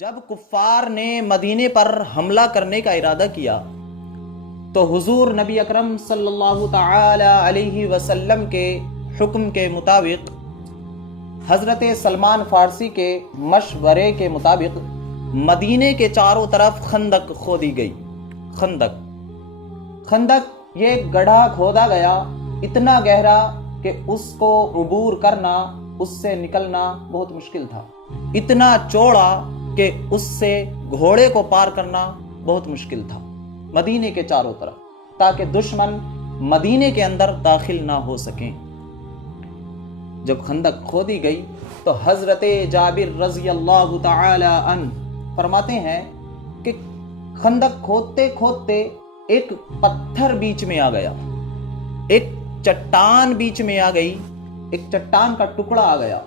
جب کفار نے مدینے پر حملہ کرنے کا ارادہ کیا تو حضور نبی اکرم صلی اللہ تعالی علیہ وسلم کے حکم کے مطابق حضرت سلمان فارسی کے مشورے کے مطابق مدینے کے چاروں طرف خندق کھودی گئی۔ خندق یہ گڑھا کھودا گیا اتنا گہرا کہ اس کو عبور کرنا، اس سے نکلنا بہت مشکل تھا، اتنا چوڑا کہ اس سے گھوڑے کو پار کرنا بہت مشکل تھا مدینے کے چاروں طرف، تاکہ دشمن مدینے کے اندر داخل نہ ہو سکیں۔ جب خندق کھودی گئی تو حضرت جابر رضی اللہ تعالی عنہ فرماتے ہیں کہ خندق کھودتے کھودتے ایک پتھر بیچ میں آ گیا، ایک چٹان بیچ میں آ گئی، ایک چٹان کا ٹکڑا آ گیا۔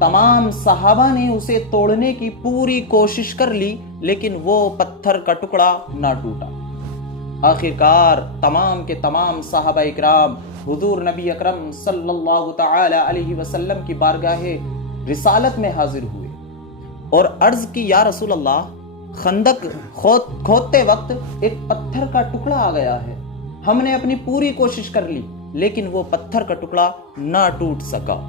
تمام صحابہ نے اسے توڑنے کی پوری کوشش کر لی، لیکن وہ پتھر کا ٹکڑا نہ ٹوٹا۔ آخرکار تمام کے تمام صحابہ اکرام حضور نبی اکرم صلی اللہ تعالی علیہ وسلم کی بارگاہ رسالت میں حاضر ہوئے اور عرض کی، یا رسول اللہ، خندق کھودتے وقت ایک پتھر کا ٹکڑا آ گیا ہے، ہم نے اپنی پوری کوشش کر لی لیکن وہ پتھر کا ٹکڑا نہ ٹوٹ سکا۔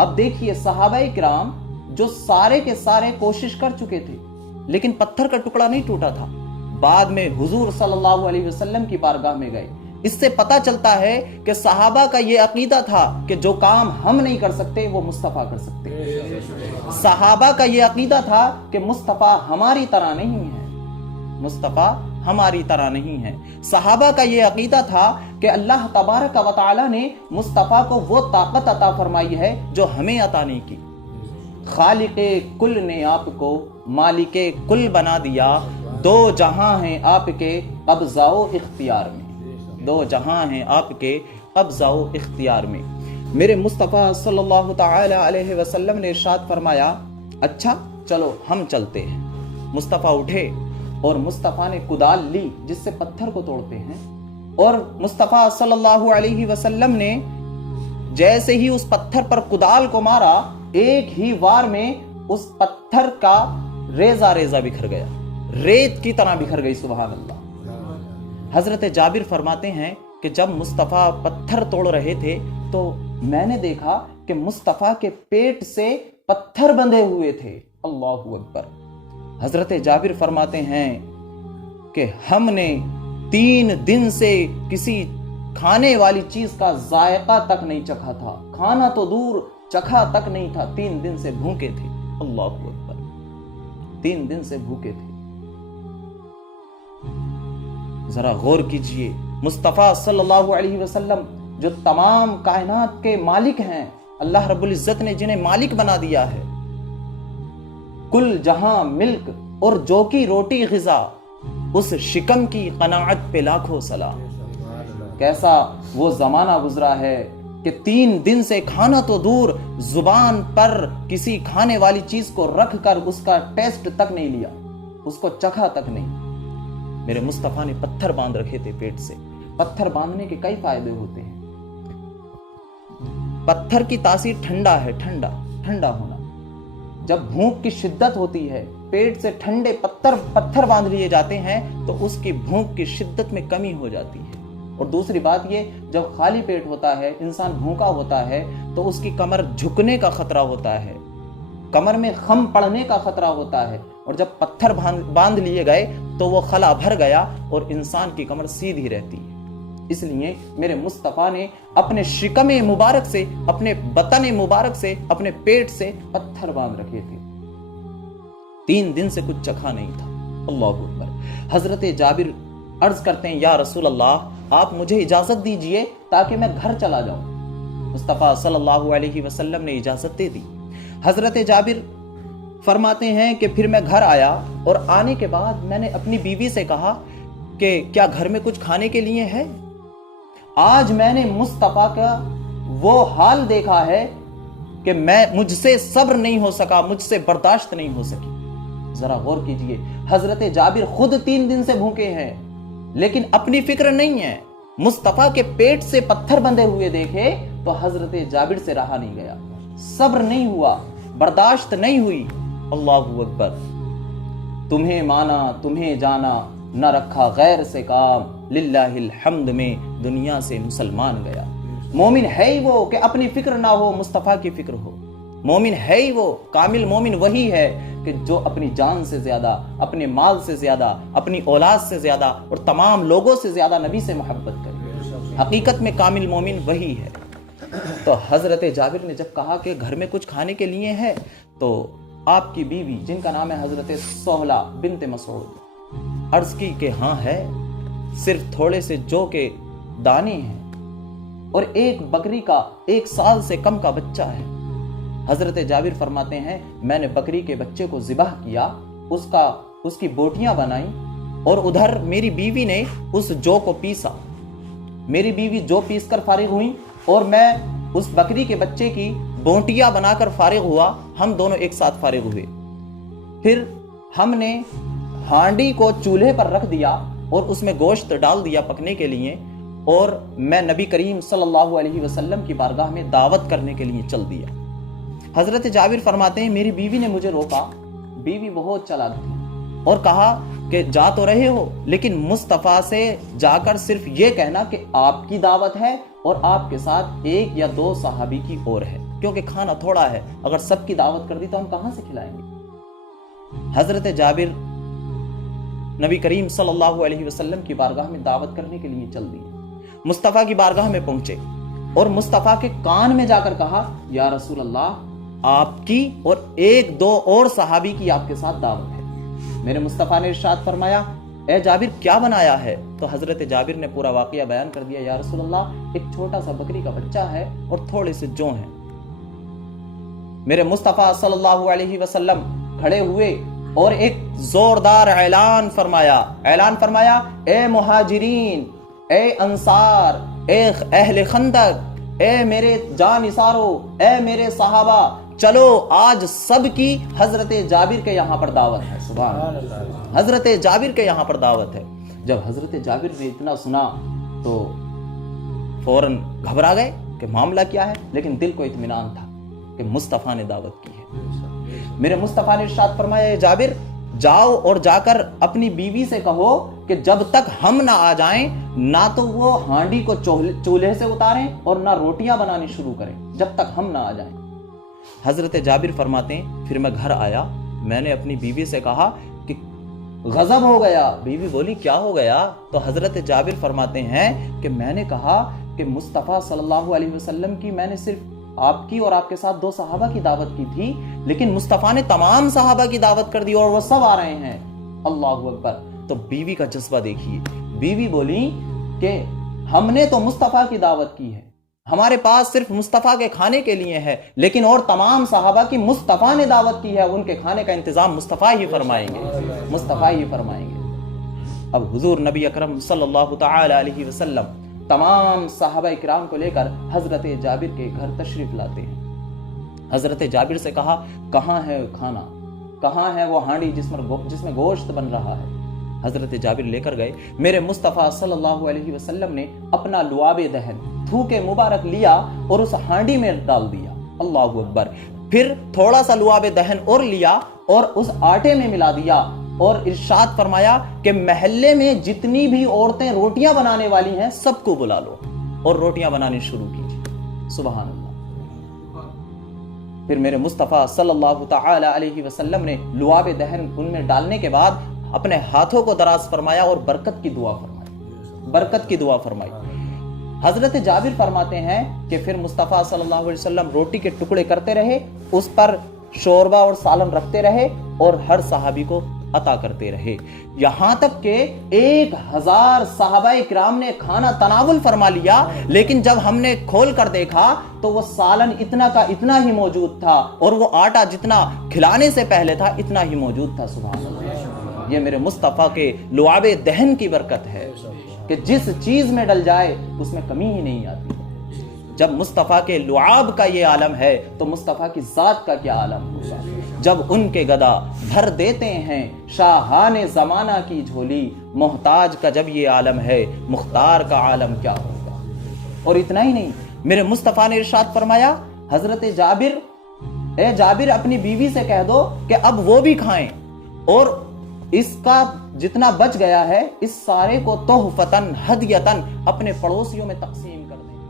اب دیکھیے صحابہ کرام جو سارے کے سارے کوشش کر چکے تھے لیکن پتھر کا ٹکڑا نہیں ٹوٹا تھا، بعد میں حضور صلی اللہ علیہ وسلم کی بارگاہ میں گئے۔ اس سے پتہ چلتا ہے کہ صحابہ کا یہ عقیدہ تھا کہ جو کام ہم نہیں کر سکتے وہ مصطفیٰ کر سکتے۔ صحابہ کا یہ عقیدہ تھا کہ مصطفیٰ ہماری طرح نہیں ہے، مصطفیٰ ہماری طرح نہیں ہے۔ صحابہ کا یہ عقیدہ تھا کہ اللہ تبارک و تعالی نے مصطفیٰ کو وہ طاقت عطا فرمائی ہے جو ہمیں عطا نہیں کی۔ خالق کل نے آپ کو مالک کل بنا دیا، دو جہاں ہیں آپ کے قبضہ و اختیار میں، دو جہاں ہیں آپ کے قبضہ و اختیار میں۔ میرے مصطفیٰ صلی اللہ تعالی علیہ وسلم نے ارشاد فرمایا، اچھا چلو ہم چلتے ہیں۔ مصطفیٰ اٹھے اور مصطفیٰ نے کدال لی جس سے پتھر کو توڑتے ہیں، اور مصطفیٰ صلی اللہ علیہ وسلم نے جیسے ہی اس پتھر پر کدال کو مارا، ایک ہی وار میں اس پتھر کا ریزہ ریزہ بکھر گیا، ریت کی طرح بکھر گئی۔ سبحان اللہ۔ حضرت جابر فرماتے ہیں کہ جب مصطفیٰ پتھر توڑ رہے تھے تو میں نے دیکھا کہ مصطفیٰ کے پیٹ سے پتھر بندھے ہوئے تھے۔ اللہ اکبر۔ حضرت جابر فرماتے ہیں کہ ہم نے 3 دن سے کسی کھانے والی چیز کا ذائقہ تک نہیں چکھا تھا، کھانا تو دور چکھا تک نہیں تھا، 3 دن سے بھوکے تھے۔ اللہ اکبر، 3 دن سے بھوکے تھے۔ ذرا غور کیجئے، مصطفیٰ صلی اللہ علیہ وسلم جو تمام کائنات کے مالک ہیں، اللہ رب العزت نے جنہیں مالک بنا دیا ہے، کل جہاں ملک اور جو کی روٹی غذا، اس شکم کی قناعت پہ لاکھوں سلام۔ کیسا وہ زمانہ گزرا ہے کہ 3 دن سے کھانا تو دور، زبان پر کسی کھانے والی چیز کو رکھ کر اس کا ٹیسٹ تک نہیں لیا، اس کو چکھا تک نہیں۔ میرے مصطفیٰ نے پتھر باندھ رکھے تھے پیٹ سے۔ پتھر باندھنے کے کئی فائدے ہوتے ہیں۔ پتھر کی تاثیر ٹھنڈا ہے، ٹھنڈا ہونا۔ جب بھوک کی شدت ہوتی ہے، پیٹ سے ٹھنڈے پتھر باندھ لیے جاتے ہیں تو اس کی بھوک کی شدت میں کمی ہو جاتی ہے۔ اور دوسری بات یہ، جب خالی پیٹ ہوتا ہے، انسان بھوکا ہوتا ہے تو اس کی کمر جھکنے کا خطرہ ہوتا ہے، کمر میں خم پڑنے کا خطرہ ہوتا ہے، اور جب پتھر باندھ لیے گئے تو وہ خلا بھر گیا اور انسان کی کمر سیدھی رہتی ہے۔ اس لیے میرے مصطفیٰ نے اپنے شکم مبارک سے، اپنے بطن مبارک سے، اپنے پیٹ سے پتھر باندھ رکھے تھے۔ 3 دن سے کچھ چکھا نہیں تھا۔ اللہ اکبر۔ حضرت جابر عرض کرتے ہیں، یا رسول اللہ، آپ مجھے اجازت دیجئے تاکہ میں گھر چلا جاؤں۔ مصطفیٰ صلی اللہ علیہ وسلم نے اجازت دے دی۔ حضرت جابر فرماتے ہیں کہ پھر میں گھر آیا اور آنے کے بعد میں نے اپنی بیوی سے کہا کہ کیا گھر میں کچھ کھانے کے لیے ہے؟ آج میں نے مصطفیٰ کا وہ حال دیکھا ہے کہ مجھ سے صبر نہیں ہو سکا، مجھ سے برداشت نہیں ہو سکی۔ ذرا غور کیجئے، حضرت جابر خود 3 دن سے بھوکے ہیں لیکن اپنی فکر نہیں ہے۔ مصطفیٰ کے پیٹ سے پتھر بندھے ہوئے دیکھے تو حضرت جابر سے رہا نہیں گیا، صبر نہیں ہوا، برداشت نہیں ہوئی، اللہ اکبر. تمہیں مانا تمہیں جانا نہ رکھا غیر سے کام, للہ الحمد میں دنیا سے مسلمان گیا. مومن ہے ہی وہ کہ اپنی فکر نہ ہو, مصطفیٰ کی فکر ہو. مومن ہے ہی وہ, کامل مومن وہی ہے کہ جو اپنی جان سے زیادہ, اپنے مال سے زیادہ, اپنی اولاد سے زیادہ اور تمام لوگوں سے زیادہ نبی سے محبت کرے. حقیقت میں کامل مومن وہی ہے. تو حضرت جابر نے جب کہا کہ گھر میں کچھ کھانے کے لیے ہے, تو آپ کی بیوی جن کا نام ہے حضرت سہلہ بنت مسعود عرض کی کہ ہاں ہے, صرف تھوڑے سے جو کے دانے ہیں اور ایک بکری کا 1 سال سے کم کا بچہ ہے. حضرت جابر فرماتے ہیں میں نے بکری کے بچے کو ذبح کیا, اس کی بوٹیاں بنائیں, اور ادھر میری بیوی نے اس جو کو پیسا. میری بیوی جو پیس کر فارغ ہوئی اور میں اس بکری کے بچے کی بوٹیاں بنا کر فارغ ہوا. ہم دونوں ایک ساتھ فارغ ہوئے. پھر ہم نے ہانڈی کو چولہے پر رکھ دیا اور اس میں گوشت ڈال دیا پکنے کے لیے, اور میں نبی کریم صلی اللہ علیہ وسلم کی بارگاہ میں دعوت کرنے کے لیے چل دیا. حضرت جابر فرماتے ہیں میری بیوی نے مجھے روکا. بیوی بہت چالاک تھی اور کہا کہ جا تو رہے ہو, لیکن مصطفیٰ سے جا کر صرف یہ کہنا کہ آپ کی دعوت ہے اور آپ کے ساتھ 1 یا 2 صحابی کی اور ہے, کیونکہ کھانا تھوڑا ہے. اگر سب کی دعوت کر دی تو ہم کہاں سے کھلائیں گے. حضرت جابر نبی کریم صلی اللہ علیہ وسلم کی بارگاہ میں دعوت کرنے کے لیے چل دیے. مصطفیٰ کی بارگاہ میں پہنچے اور مصطفیٰ کے کان میں جا کر کہا یا رسول اللہ, آپ کی اور 1-2 اور صحابی کی آپ کے ساتھ دعوت ہے. میرے مصطفیٰ نے ارشاد فرمایا اے جابر کیا بنایا ہے؟ تو حضرت جابر نے پورا واقعہ بیان کر دیا. یا رسول اللہ, ایک چھوٹا سا بکری کا بچہ ہے اور تھوڑے سے جو ہیں. میرے مصطفیٰ صلی اللہ علیہ وسلم کھڑے ہوئے اور ایک زوردار اعلان فرمایا اے مہاجرین, اے انصار, اے اہل خندق, اے میرے جان نثارو, اے میرے صحابہ, چلو آج سب کی حضرت جابر کے یہاں پر دعوت ہے. سبحان اللہ, حضرت جابر کے یہاں پر دعوت ہے. جب حضرت جابر نے اتنا سنا تو فوراً گھبرا گئے کہ معاملہ کیا ہے, لیکن دل کو اطمینان تھا کہ مصطفیٰ نے دعوت کی ہے. میرے مصطفیٰ نے ارشاد فرمایا جابر جاؤ اور جا کر اپنی بیوی سے کہو کہ جب تک ہم نہ آ جائیں نہ تو وہ ہانڈی کو چولہے سے اتاریں اور نہ روٹیاں بنانی شروع کریں جب تک ہم نہ آ جائیں. حضرت جابر فرماتے ہیں پھر میں گھر آیا, میں نے اپنی بیوی سے کہا کہ غضب ہو گیا. بیوی بولی کیا ہو گیا؟ تو حضرت جابر فرماتے ہیں کہ میں نے کہا کہ مصطفیٰ صلی اللہ علیہ وسلم کی میں نے صرف آپ کی اور آپ کے ساتھ 2 صحابہ کی دعوت کی تھی, لیکن مصطفیٰ نے تمام صحابہ کی دعوت کر دی اور وہ سب آ رہے ہیں. اللہ اکبر. تو بیوی کا جذبہ دیکھیے. بیوی بولی کہ ہم نے تو مصطفیٰ کی دعوت کی ہے, ہمارے پاس صرف مصطفیٰ کے کھانے کے لیے ہے, لیکن اور تمام صحابہ کی مصطفیٰ نے دعوت کی ہے, ان کے کھانے کا انتظام مصطفیٰ ہی فرمائیں گے. اب حضور نبی اکرم صلی اللہ تعالی علیہ وسلم تمام صحابہ اکرام کو لے کر حضرت جابر کے گھر تشریف لاتے ہیں. حضرت جابر سے کہا کہاں ہے کھانا, کہاں ہے وہ ہانڈی جس میں گوشت بن رہا ہے؟ حضرت جابر لے کر گئے. میرے مصطفیٰ صلی اللہ علیہ وسلم نے اپنا لعاب دہن تھوک مبارک لیا اور اس ہانڈی میں ڈال دیا. اللہ اکبر. پھر تھوڑا سا لعاب دہن اور لیا اور اس آٹے میں ملا دیا اور ارشاد فرمایا کہ محلے میں جتنی بھی عورتیں روٹیاں بنانے والی ہیں سب کو بلا لو اور روٹیاں بنانی شروع کیجیے. سبحان اللہ. پھر میرے مصطفیٰ صلی اللہ تعالی علیہ وسلم نے لعاب دہن ان میں ڈالنے کے بعد اپنے ہاتھوں کو دراز فرمایا اور برکت کی دعا فرمائی. حضرت جابر فرماتے ہیں کہ پھر مصطفیٰ صلی اللہ علیہ وسلم روٹی کے ٹکڑے کرتے رہے, اس پر شوربہ اور سالن رکھتے رہے اور ہر صحابی کو عطا کرتے رہے, یہاں تک کہ 1000 صحابہ اکرام نے کھانا تناول فرما لیا. لیکن جب ہم نے کھول کر دیکھا تو وہ سالن اتنا کا اتنا ہی موجود تھا اور وہ آٹا جتنا کھلانے سے پہلے تھا اتنا ہی موجود تھا. سبحان اللہ. یہ میرے مصطفیٰ کے لعاب دہن کی برکت ہے کہ جس چیز میں ڈل جائے اس میں کمی ہی نہیں آتی. جب مصطفیٰ کے لعاب کا یہ عالم ہے تو مصطفیٰ کی ذات کا کیا عالم ہوگا. جب ان کے گدا بھر دیتے ہیں شاہان زمانہ کی جھولی, محتاج کا جب یہ عالم ہے مختار کا عالم کیا ہوگا. اور اتنا ہی نہیں, میرے مصطفیٰ نے ارشاد فرمایا حضرت جابر اے جابر اپنی بیوی سے کہہ دو کہ اب وہ بھی کھائیں اور اس کا جتنا بچ گیا ہے اس سارے کو تحفتن ہدیتن اپنے پڑوسیوں میں تقسیم